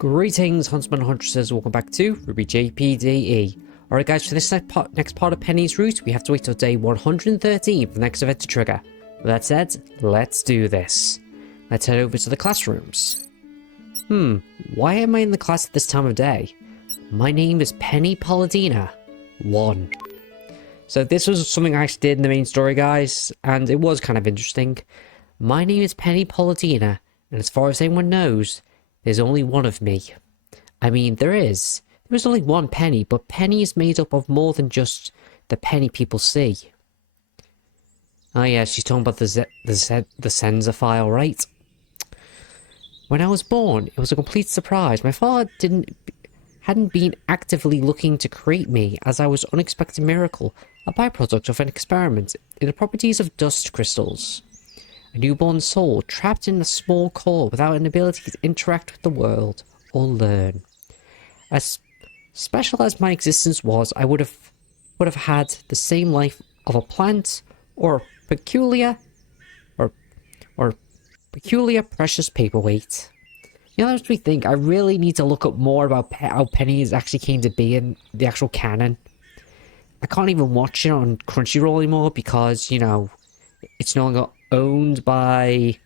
Greetings, Huntsman and Huntresses, welcome back to RWBY-JPDE. Alright guys, for this next part of Penny's route, we have to wait till day 113 for the next event to trigger. With that said, let's do this. Let's head over to the classrooms. Why am I in the class at this time of day? My name is Penny Polendina. 1. So this was something I actually did in the main story, guys, and it was kind of interesting. My name is Penny Polendina, and as far as anyone knows, there's only one of me. I mean, there is only one Penny, but Penny is made up of more than just the Penny people see. Oh yeah, she's talking about the Senza.Fil, right? When I was born, it was a complete surprise. My father hadn't been actively looking to create me, as I was an unexpected miracle, a byproduct of an experiment in the properties of dust crystals. A newborn soul trapped in a small core without an ability to interact with the world or learn. As special as my existence was, I would have had the same life of a plant or peculiar precious paperweight. You know, that makes me think I really need to look up more about how Penny actually came to be in the actual canon. I can't even watch it on Crunchyroll anymore because, you know, it's no longer owned by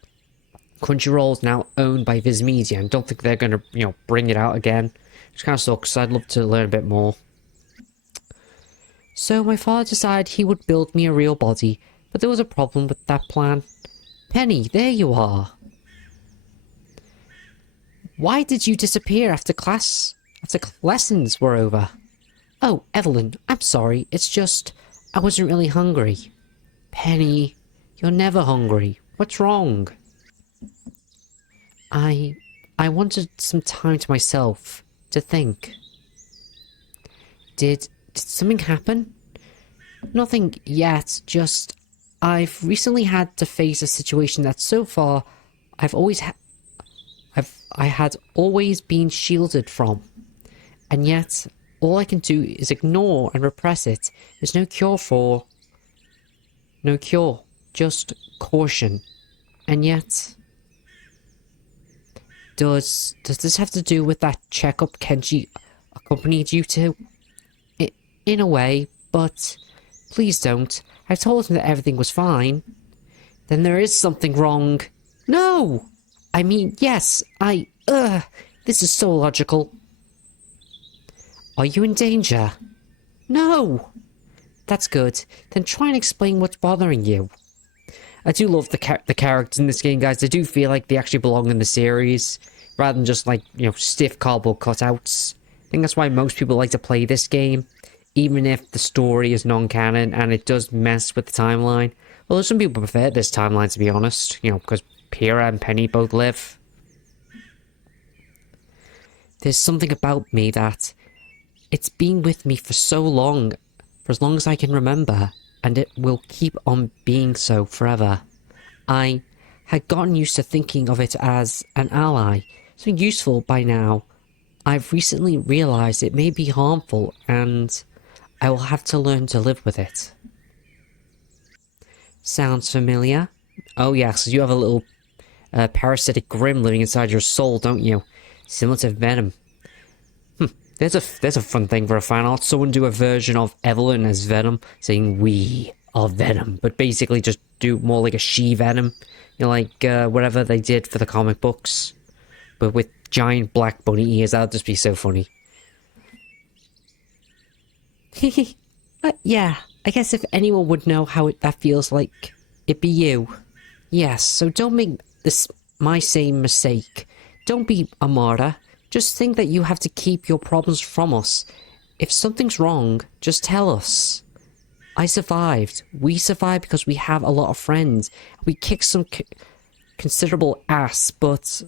Crunchyroll, now owned by Viz Media, and don't think they're gonna, you know, bring it out again. Which kind of sucks. I'd love to learn a bit more. So my father decided he would build me a real body, but there was a problem with that plan. Penny, there you are. Why did you disappear after lessons were over? Oh, Evelyn, I'm sorry. It's just I wasn't really hungry. Penny, you're never hungry. What's wrong? I wanted some time to myself, to think. Did something happen? Nothing yet, just I've recently had to face a situation that so far I had always been shielded from. And yet, all I can do is ignore and repress it. There's no cure, just caution. And yet, does this have to do with that checkup Kenji accompanied you to? In a way, but please don't. I told him that everything was fine. Then there is something wrong. No! I mean, yes, this is so logical. Are you in danger? No! That's good. Then try and explain what's bothering you. I do love the characters in this game, guys. I do feel like they actually belong in the series, rather than just, like, you know, stiff cardboard cutouts. I think that's why most people like to play this game, even if the story is non-canon and it does mess with the timeline. Although some people prefer this timeline, to be honest, you know, because Pyrrha and Penny both live. There's something about me that it's been with me for so long, for as long as I can remember, and it will keep on being so forever. I had gotten used to thinking of it as an ally, something useful by now. I've recently realized it may be harmful, and I will have to learn to live with it. Sounds familiar? Oh yes, you have a little parasitic grim living inside your soul, don't you? Similar to Venom. There's a fun thing for a fan art. Someone do a version of Evelyn as Venom, saying "We are Venom," but basically just do more like a she Venom, you know, like whatever they did for the comic books, but with giant black bunny ears. That'd just be so funny. Yeah, I guess if anyone would know how that feels like, it'd be you. Yes, so don't make this my same mistake. Don't be a martyr. Just think that you have to keep your problems from us. If something's wrong, just tell us. I survived. We survived because we have a lot of friends. We kicked some considerable ass, but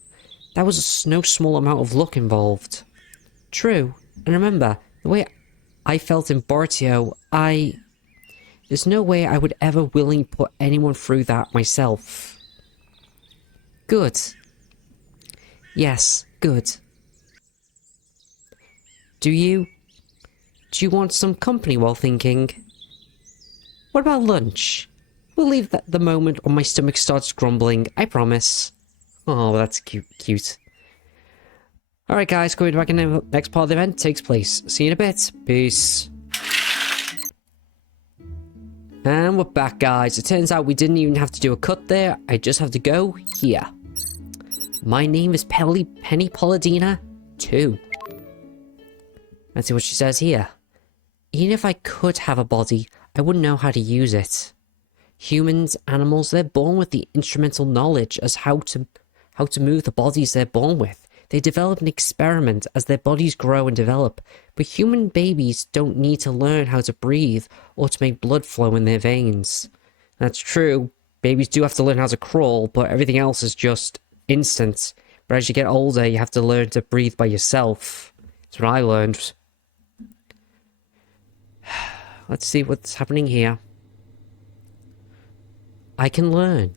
that was no small amount of luck involved. True. And remember, the way I felt in Bartio, there's no way I would ever willingly put anyone through that myself. Good. Yes, good. Do you want some company while thinking? What about lunch? We'll leave that the moment when my stomach starts grumbling, I promise. Oh, that's cute. Alright guys, going back in the next part of the event takes place. See you in a bit. Peace. And we're back, guys. It turns out we didn't even have to do a cut there. I just have to go here. My name is Penny Polendina 2. Let's see what she says here. Even if I could have a body, I wouldn't know how to use it. Humans, animals, they're born with the instrumental knowledge as how to move the bodies they're born with. They develop and experiment as their bodies grow and develop, but human babies don't need to learn how to breathe or to make blood flow in their veins. That's true, babies do have to learn how to crawl, but everything else is just instant. But as you get older, you have to learn to breathe by yourself. That's what I learned. Let's see what's happening here. I can learn.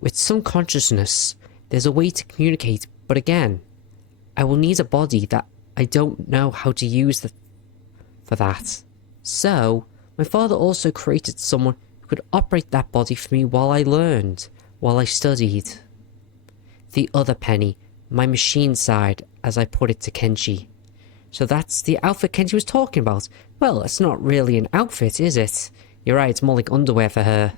With some consciousness, there's a way to communicate, but again, I will need a body that I don't know how to use for that. So, my father also created someone who could operate that body for me while I learned, while I studied. The other Penny, my machine side, as I put it to Kenshi. So that's the outfit Kenshi was talking about. Well, it's not really an outfit, is it? You're right, it's more like underwear for her.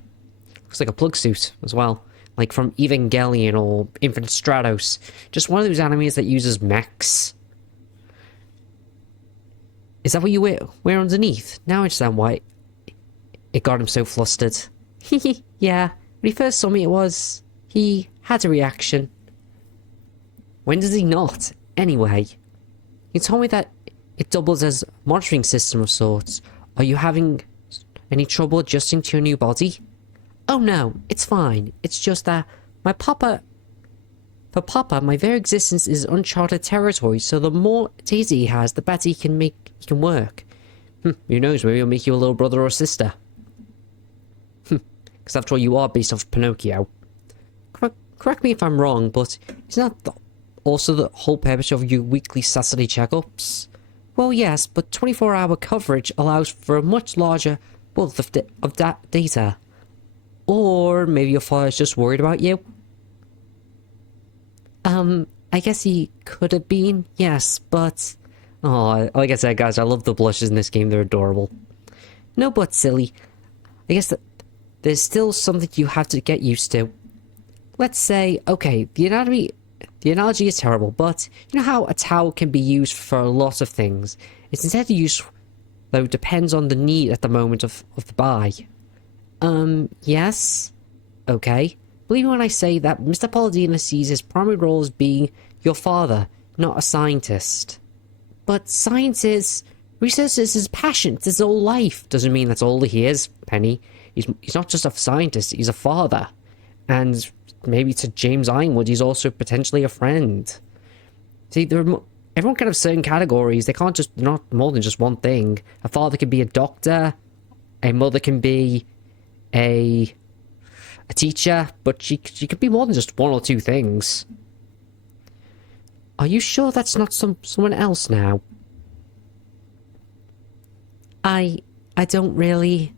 Looks like a plug suit as well. Like from Evangelion or Infinite Stratos. Just one of those animes that uses mechs. Is that what you wear underneath? Now I understand why it got him so flustered. Yeah, when he first saw me he had a reaction. When does he not? Anyway, you told me that it doubles as a monitoring system of sorts. Are you having any trouble adjusting to your new body? Oh no, it's fine. It's just that for Papa, my very existence is uncharted territory, so the more data he has, the better he can work. Who knows, maybe he'll make you a little brother or sister. Because after all, you are based off Pinocchio. Correct me if I'm wrong, but isn't that also the whole purpose of your weekly Saturday checkups? Well, yes, but 24-hour coverage allows for a much larger wealth of data. Or maybe your father's just worried about you? I guess he could have been, yes, but... Oh, like I said, guys, I love the blushes in this game, they're adorable. No, but silly. I guess that there's still something you have to get used to. Let's say, okay, the analogy is terrible, but you know how a towel can be used for a lot of things? Its intended use, though, depends on the need at the moment of the buy. Yes? Okay. Believe me when I say that Mr. Polendina sees his primary role as being your father, not a scientist. But science is... research is his passion, it's his whole life. Doesn't mean that's all he is, Penny. He's not just a scientist, he's a father. And maybe to James Ironwood, he's also potentially a friend. See, everyone can have certain categories. They're not more than just one thing. A father can be a doctor, a mother can be a teacher, but she could be more than just one or two things. Are you sure that's not someone else now? I don't really...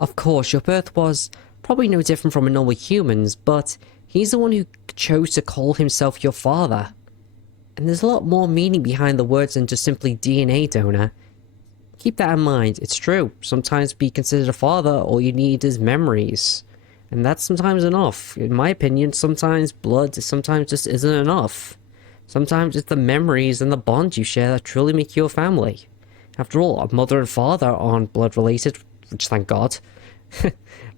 Of course, your birth was probably no different from a normal human's, but he's the one who chose to call himself your father. And there's a lot more meaning behind the words than just simply DNA donor. Keep that in mind, it's true. Sometimes to be considered a father, all you need is memories. And that's sometimes enough. In my opinion, sometimes blood sometimes just isn't enough. Sometimes it's the memories and the bonds you share that truly make you a family. After all, a mother and father aren't blood related, which thank God.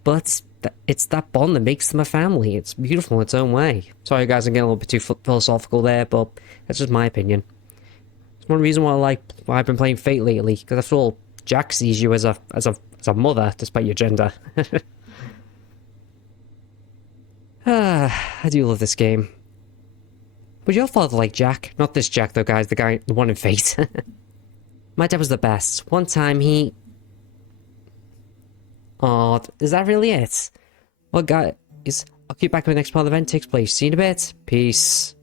But it's that bond that makes them a family. It's beautiful in its own way. Sorry guys, I'm getting a little bit too philosophical there, but that's just my opinion. It's one reason why I've been playing Fate lately, because after all, Jack sees you as a mother, despite your gender. I do love this game. Would your father like Jack? Not this Jack though, guys, the one in Fate. My dad was the best. One time he... Oh, is that really it? Well, guys, I'll keep back when the next part of the event takes place. See you in a bit. Peace.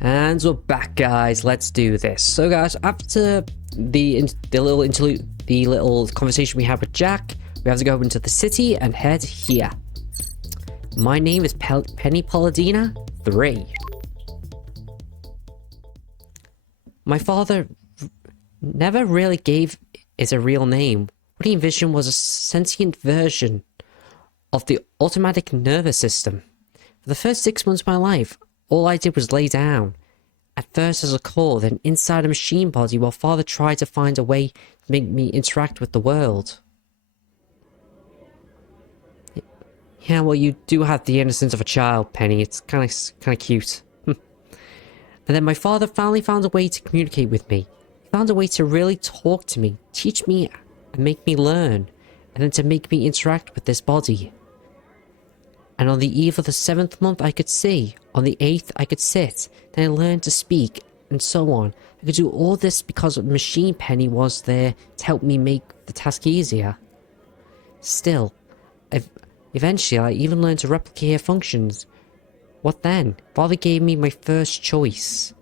And we're back, guys. Let's do this. So, guys, after the little interlude, the little conversation we had with Jack, we have to go into the city and head here. My name is Penny Polendina 3. My father never really gave it a real name. What he envisioned was a sentient version of the automatic nervous system. For the first 6 months of my life, all I did was lay down. At first as a core, then inside a machine body, while father tried to find a way to make me interact with the world. Yeah, well, you do have the innocence of a child, Penny. It's kind of cute. And then my father finally found a way to communicate with me. He found a way to really talk to me, teach me, and make me learn, and then to make me interact with this body. And on the eve of the 7th month, I could see. On the 8th, I could sit. Then I learned to speak, and so on. I could do all this because Machine Penny was there to help me make the task easier. Still, eventually I even learned to replicate her functions. What then? Father gave me my first choice.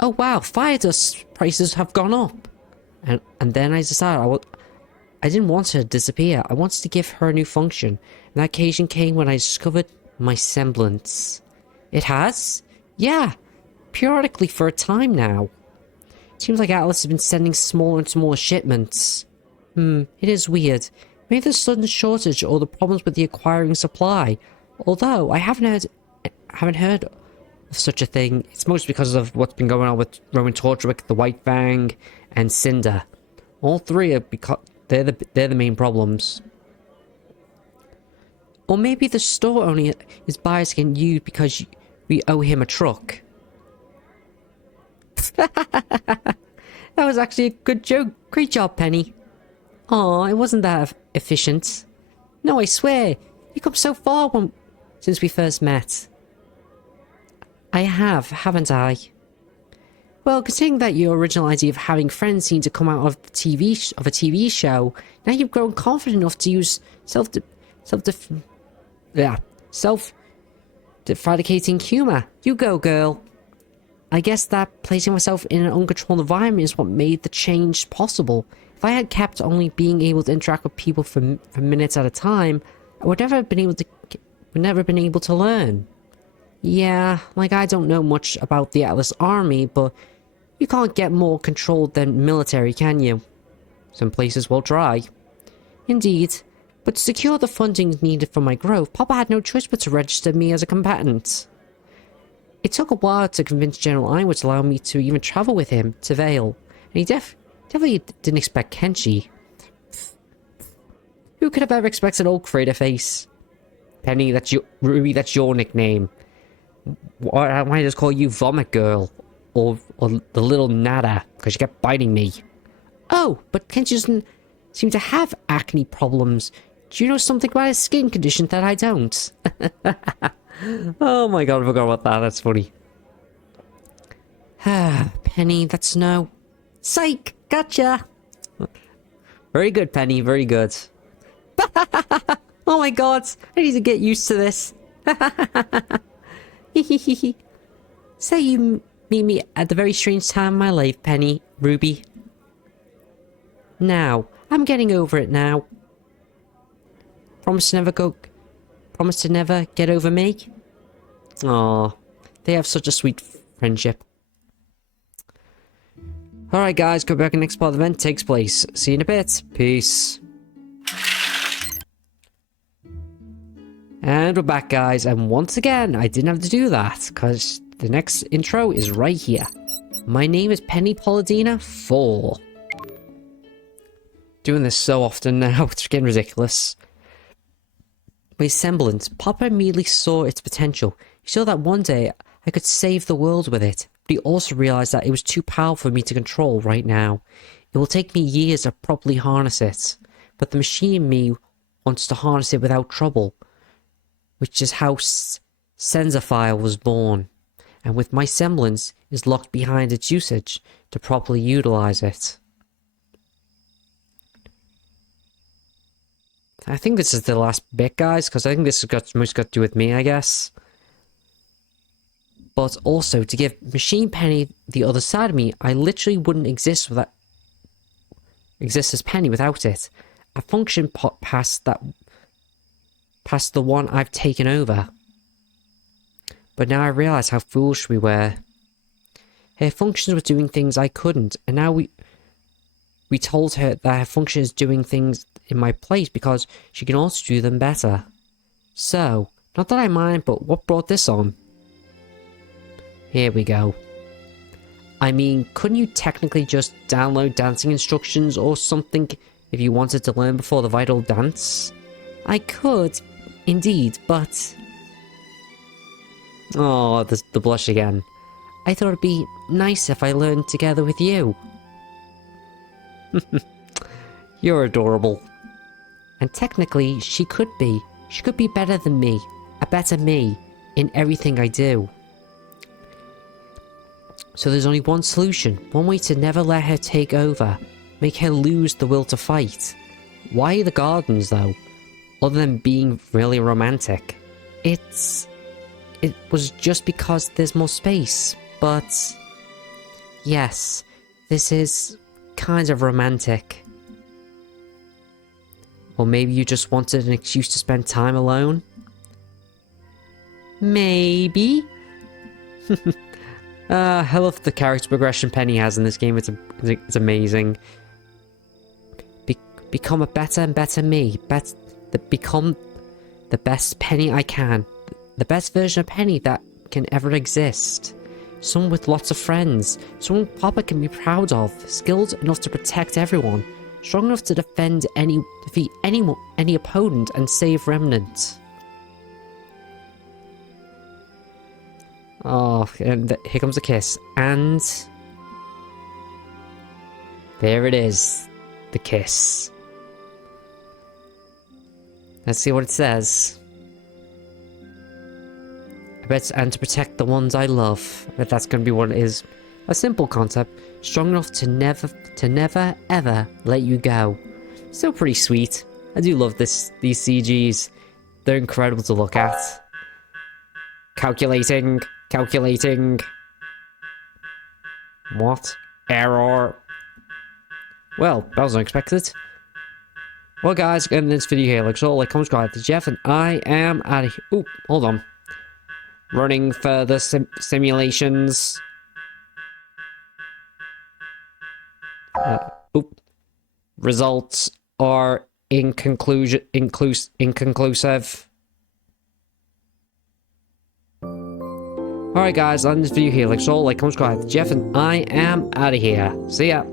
Oh wow, fire dust prices have gone up. And then I decided I didn't want her to disappear. I wanted to give her a new function. And that occasion came when I discovered my semblance. It has? Yeah. Periodically for a time now. It seems like Atlas has been sending smaller and smaller shipments. It is weird. Maybe the sudden shortage or the problems with the acquiring supply. Although I haven't heard of such a thing. It's mostly because of what's been going on with Roman Torchwick, the White Fang, and Cinder. All three are because they're the main problems. Or maybe the store owner is biased against you because we owe him a truck. That was actually a good joke. Great job, Penny. Aw, it wasn't that efficient. No, I swear. You've come so far since we first met. I have, haven't I? Well, considering that your original idea of having friends seemed to come out of a TV show, now you've grown confident enough to use self-deprecating humor. You go, girl. I guess that placing myself in an uncontrolled environment is what made the change possible. If I had kept only being able to interact with people for minutes at a time, I would never have been able to learn. Yeah, like I don't know much about the Atlas army, but you can't get more controlled than military, can you? Some places will try. Indeed. But to secure the funding needed for my growth, Papa had no choice but to register me as a combatant. It took a while to convince General Ironwood to allow me to even travel with him to Vale, and he definitely didn't expect Kenshi. Who could have ever expected old Crater Face? Penny, Ruby, that's your nickname. Why don't I just call you Vomit Girl? Or the little Nada, because you kept biting me. Oh, but Kenshi doesn't seem to have acne problems. Do you know something about his skin condition that I don't? Oh my god, I forgot about that. That's funny. Penny, that's no. Psych! Gotcha! Very good, Penny. Very good. Oh my god, I need to get used to this. Say you meet me at the very strange time of my life, Penny, Ruby. Now, I'm getting over it now. Promise to never get over me? Aw, they have such a sweet friendship. Alright guys, go back and next part of the event takes place. See you in a bit. Peace. And we're back, guys, and once again, I didn't have to do that, because the next intro is right here. My name is Penny Polendina 4. Doing this so often now, it's getting ridiculous. My semblance, Papa immediately saw its potential. He saw that one day I could save the world with it, but he also realized that it was too powerful for me to control right now. It will take me years to properly harness it, but the machine in me wants to harness it without trouble, which is how Senza.Fil was born, and with my semblance is locked behind its usage to properly utilize it. I think this is the last bit, guys, because I think this has most got to do with me, I guess. But also, to give Machine Penny the other side of me, I literally wouldn't exist as Penny without it. A function past the one I've taken over. But now I realise how foolish we were. Her functions were doing things I couldn't, and now we told her that her function is doing things in my place because she can also do them better. So, not that I mind, but what brought this on? Here we go. I mean, couldn't you technically just download dancing instructions or something if you wanted to learn before the vital dance? I could, indeed, but... Oh, the blush again. I thought it'd be nice if I learned together with you. You're adorable. And technically, she could be. She could be better than me. A better me. In everything I do. So there's only one solution. One way to never let her take over. Make her lose the will to fight. Why the gardens, though? Other than being really romantic. It was just because there's more space. But... yes. This is... kind of romantic. Or maybe you just wanted an excuse to spend time alone? Maybe? I love the character progression Penny has in this game. It's amazing. Become a better and better me. Become the best Penny I can. The best version of Penny that can ever exist. Someone with lots of friends. Someone Papa can be proud of. Skilled enough to protect everyone. Strong enough to defeat any opponent and save Remnant. Oh, and here comes a kiss. And... there it is. The kiss. Let's see what it says. And to protect the ones I love. I bet that's going to be what it is. A simple concept. Strong enough to never, ever let you go. Still pretty sweet. I do love these CGs. They're incredible to look at. Calculating. What? Error. Well, that was unexpected. Well, guys, in this video here, like so, comment, subscribe to Jeff, and I am out of here. Oop, hold on. Running further simulations. Oop. Results are inconclusive. Alright guys, on this video here, like so, comment, subscribe to Jeff, and I am out of here. See ya.